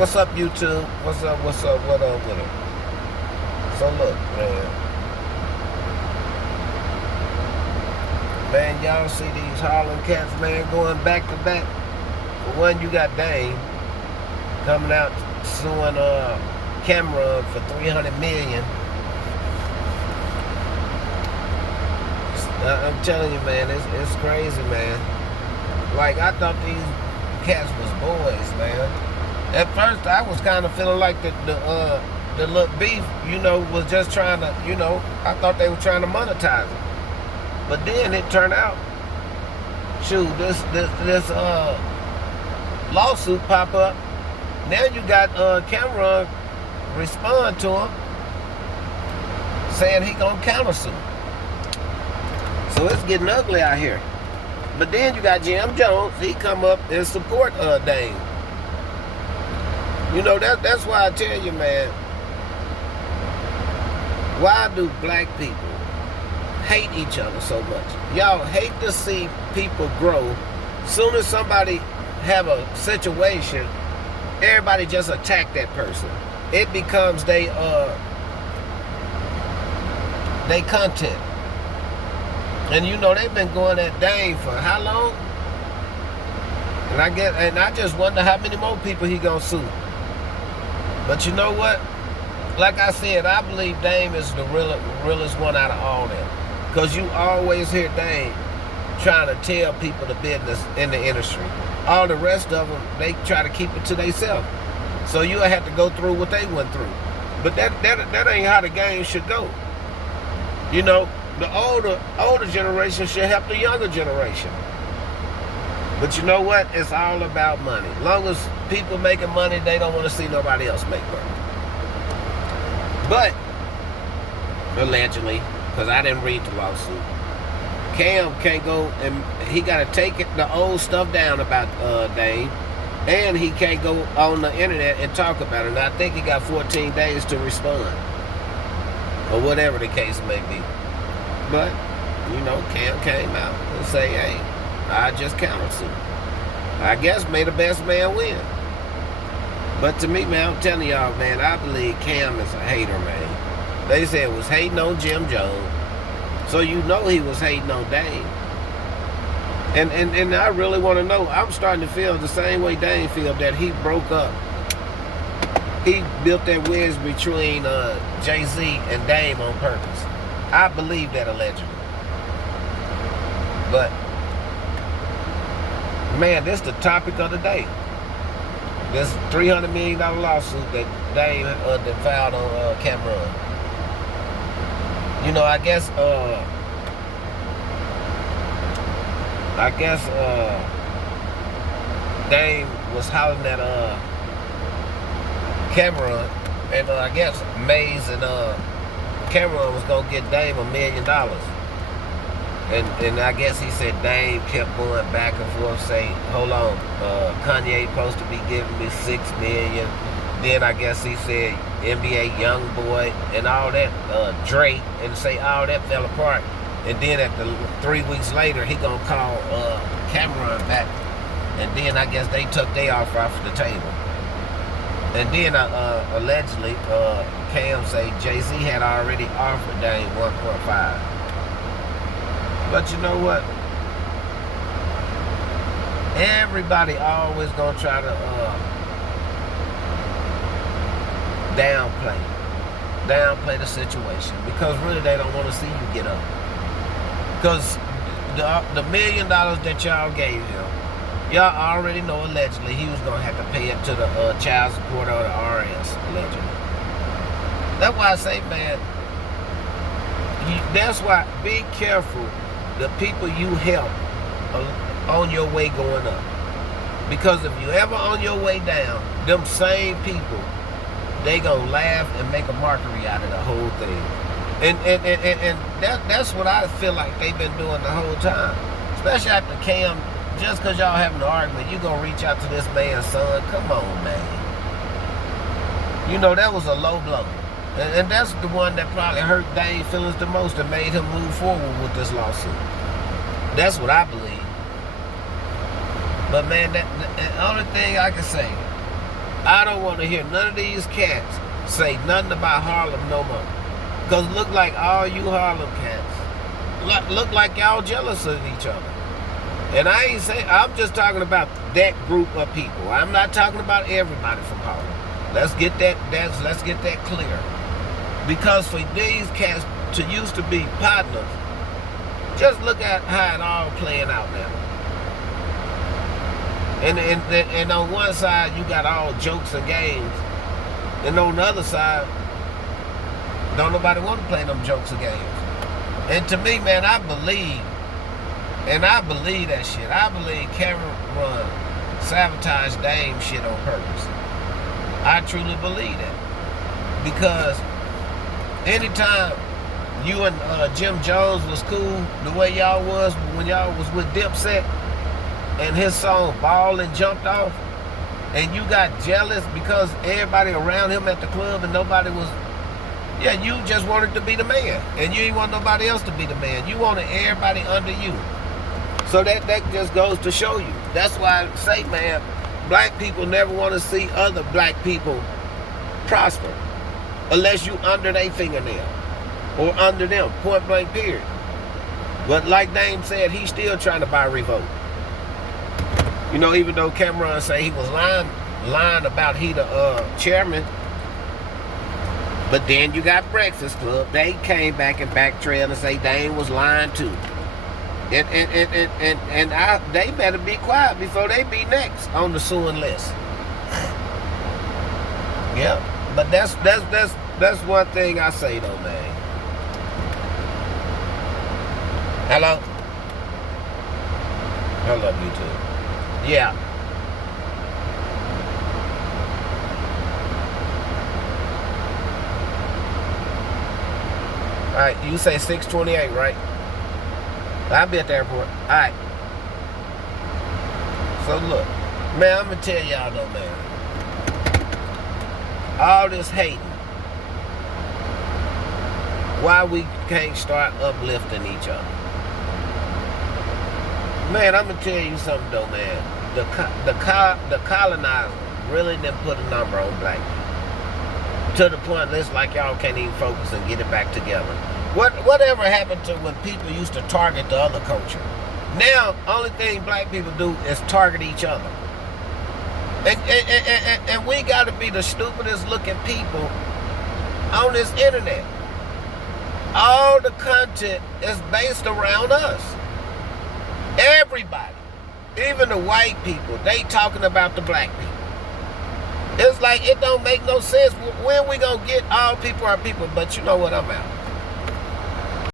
What's up, YouTube? What's up? What up with it? So look, man, y'all see these Harlem cats, man, going back to back. For one, you got Dame coming out suing Camron for $300 million. I'm telling you, man, it's crazy, man. Like, I thought these cats was boys, man. At first, I was kind of feeling like the little beef, was just trying to, I thought they were trying to monetize it. But then it turned out, shoot, this lawsuit pop up. Now you got Camron respond to him, saying he gonna countersue. So it's getting ugly out here. But then you got Jim Jones. He come up and support Dame. That's why I tell you, man. Why do black people hate each other so much? Y'all hate to see people grow. Soon as somebody have a situation, everybody just attack that person. It becomes they content. And they've been going at Dame for how long? And I just wonder how many more people he gonna sue. But you know what? Like I said, I believe Dame is the realest one out of all them. Because you always hear Dame trying to tell people the business in the industry. All the rest of them, they try to keep it to themselves. So you'll have to go through what they went through. But that ain't how the game should go. The older generation should help the younger generation. But you know what? It's all about money. As long as people making money, they don't want to see nobody else make money. But, allegedly, because I didn't read the lawsuit, Cam can't go, and he got to take the old stuff down about Dame, and he can't go on the internet and talk about it. And I think he got 14 days to respond, or whatever the case may be. But, Cam came out and say, hey, I just countersued. I guess may the best man win. But to me, man, I'm telling y'all, man, I believe Cam is a hater, man. They said it was hating on Jim Jones. So he was hating on Dame. And I really want to know, I'm starting to feel the same way Dame feel, that he broke up. He built that wedge between Jay-Z and Dame on purpose. I believe that allegedly. But man, this is the topic of the day. This $300 million lawsuit that Dame that filed on Camron. I guess Dame was hollering at Camron, and I guess Maze and Camron was gonna get Dame $1 million. And I guess he said Dame kept going back and forth saying, hold on, Kanye supposed to be giving me $6 million. Then I guess he said NBA Youngboy and all that, Drake, and say all that fell apart. And then 3 weeks later, he gonna call Camron back. And then I guess they took their offer off the table. And then allegedly, Cam say Jay-Z had already offered Dame 1.5. But you know what? Everybody always gonna try to downplay the situation, because really they don't want to see you get up. Because the $1 million that y'all gave him, y'all already know allegedly he was gonna have to pay it to the child support or the RS allegedly. That's why I say, man, that's why be careful the people you help on your way going up. Because if you ever on your way down, them same people, they gonna laugh and make a mockery out of the whole thing. And that's what I feel like they've been doing the whole time. Especially after Cam, just because y'all having an argument, you gonna reach out to this man's son. Come on, man. That was a low blow. And that's the one that probably hurt Dame's feelings the most and made him move forward with this lawsuit. That's what I believe. But man, the only thing I can say, I don't want to hear none of these cats say nothing about Harlem no more. Because look like all you Harlem cats, look like y'all jealous of each other. And I ain't saying, I'm just talking about that group of people. I'm not talking about everybody from Harlem. Let's get that clear. Because for these cats to used to be partners, just look at how it all playing out now. And on one side you got all jokes and games, and on the other side, don't nobody want to play them jokes and games. And to me, man, I believe that shit. I believe Camron sabotaged Dame shit on purpose. I truly believe that. Because anytime you and Jim Jones was cool the way y'all was when y'all was with Dipset, and his song Ballin' jumped off, and you got jealous because everybody around him at the club and nobody was, yeah, you just wanted to be the man, and you didn't want nobody else to be the man. You wanted everybody under you. So that just goes to show you. That's why I say, man, black people never want to see other black people prosper unless you under their fingernail or under them, point blank period. But like Dame said, he's still trying to buy Revolt. You know, even though Camron say he was lying about he the chairman, but then you got Breakfast Club. They came back and backtrailed and say Dame was lying too. And they better be quiet before they be next on the suing list. Yeah, but that's one thing I say though, man. Hello. I love you too. Yeah. All right, you say 6:28, right? I'll be at the airport. All right. So look, man, I'm gonna tell y'all though, man. All this hating, why we can't start uplifting each other? Man, I'm gonna tell you something though, man. The colonizer really didn't put a number on black people. To the point, it's like y'all can't even focus and get it back together. Whatever happened to when people used to target the other culture? Now, only thing black people do is target each other. And we gotta be the stupidest looking people on this internet. All the content is based around us. Everybody, even the white people, they talking about the black people. It's like it don't make no sense. When we gonna get all people are people? But you know what, I'm out.